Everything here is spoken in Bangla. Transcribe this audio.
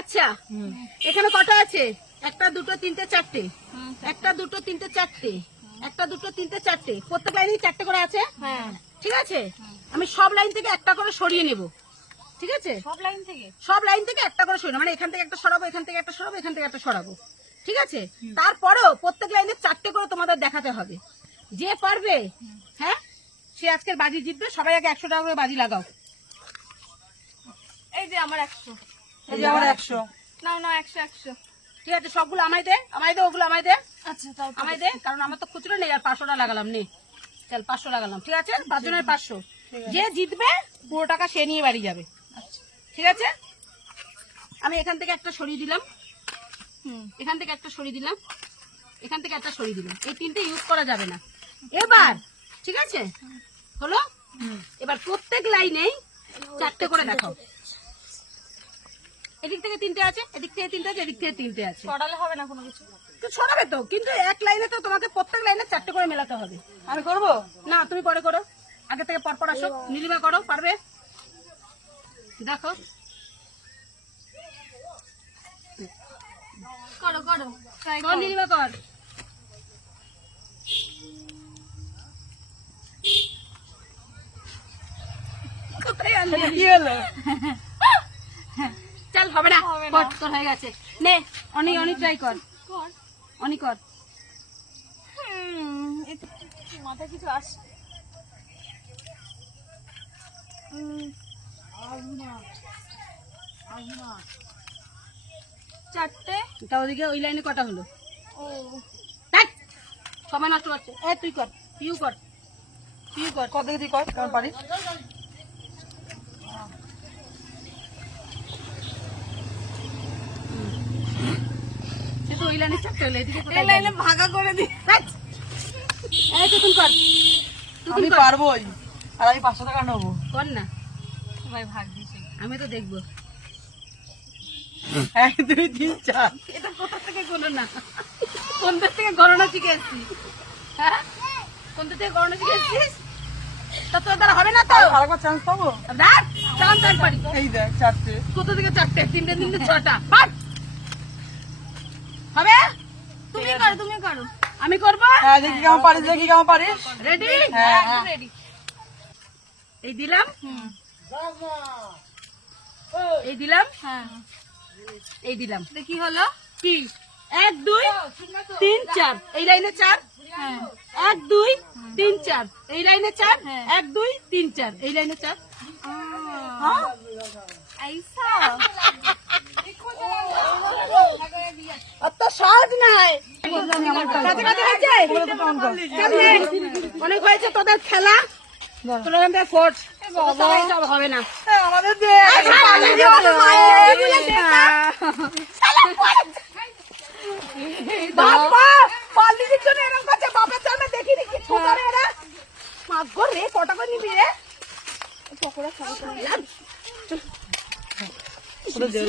আচ্ছা এখানে কটা আছে? একটা দুটো তিনটে চারটে, একটা দুটো তিনটে চারটে, একটা দুটো তিনটে চারটে, প্রত্যেক লাইনে চারটে করে আছে। ঠিক আছে, আমি সব লাইন থেকে একটা করে সরিয়ে নেব। ঠিক আছে, সব লাইন থেকে একটা করে সরিয়ে, মানে এখান থেকে একটা সরাবো, এখান থেকে একটা সরাবো, এখান থেকে একটা সরাবো। ঠিক আছে, তারপরেও প্রত্যেক লাইনে চারটে করে তোমাদের দেখাতে হবে। যে পারবে হ্যাঁ সে আজকের বাজি জিতবে। সবাই আগে 100 টাকা করে বাজি লাগাও। এই যে আমার 100, এই যে আমার 100। না 100 ঠিক আছে, সবগুলো আমায় দে, ওগুলো আমায় দে। আচ্ছা তাও আমায় দে, কারণ আমার তো খুচরো নেই। আর 500 টাকা লাগালাম, নে চল 500 লাগালাম। ঠিক আছে, 5 জনের 500। যে জিতবে পুরো টাকা সে নিয়ে বাড়ি যাবে। ঠিক আছে, আমি এখান থেকে একটা সরিয়ে দিলাম, এখান থেকে একটা সরিয়ে দিলাম, এখান থেকে একটা সরিয়ে দিলাম। এই তিনটে ইউজ করা যাবে না এবার। ঠিক আছে, হলো। এবার প্রত্যেক লাইনেই চারটে করে দেখাও। এদিক থেকে তিনটে আছে, এদিক থেকে তিনটে আছে, এদিক থেকে তিনটে আছে। ছড়ালে হবে না কোনো কিছু? তো ছড়াবে তো, কিন্তু এক লাইনে তো তোমাকে প্রত্যেক লাইনে চারটে করে মেলাতে হবে। আমি করবো না, তুমি পরে করো, আগে থেকে পরপর আসো। নীলিমা করো, পারবে? দেখো করো ট্রাই কর, নীলিমা কর। কোথায় আনলি? কি হলো? চল, হবে না, কর, তোর হয়ে গেছে। নে অনি ট্রাই কর, অনি কর। মাথায় কিছু আসে। চারটে। তা ওদিকে ওই লাইনে কটা হলো? ও ধ্যাৎ, সময় নষ্ট করছে। তুই কর, পিউ কর, পিউ কর। কত দিকে কর, কেমন পারি? সে তো ওই লাইনে চারটে হলো, এদিকে এই কোথায় লাইনে গেল? ভাগা করে দি। ধ্যাৎ, এই তুই কর, আমি পারবোই, আর আমি 500 টাকা নেবো। কর না, ভাই ভাগ দিছে। আমি তো দেখবো। 1 2 3 4। এটা কোথা থেকে করলো না, কোন দেশ থেকে গণনা শিখে এসছিস? হ্যাঁ, কোন দেশ থেকে গণনা শিখে এসছিস? তা তোর দ্বারা হবে না তো। আরেকবার চান্স পাবো? রাত চালান চাল পারি। এই দেখ 4টে। কোথা থেকে চারটে? তিনটে 6টা। বাট হবে। তুমি করো। আমি করবো। হ্যাঁ, দেখি কেমন পারিস, দেখি কেমন পারিস। রেডি? হ্যাঁ, একদম রেডি। এই দিলাম, এই দিলাম, হ্যাঁ এই দিলাম। দেখি হলো। কি 1 2 3 4, এই লাইনে 4। হ্যাঁ 1 2 3 4, এই লাইনে 4। হ্যাঁ। 1 2 3 4, এই লাইনে 4। আইসা অত সহজ নয়। কাছে কাছে হয়েছে? চল নে। অনেক হয়েছে তোদের খেলা। তোরা আমাদের ফোর্স সব হবে না। আমাদের দে। বাবা পালির জন্য এরকম করছে। বাপের সামনে দেখিনি কিছু করে এরা। মাগো রে, কটা করে নিবি রে? পকোড়া খাবো। ওদের জেল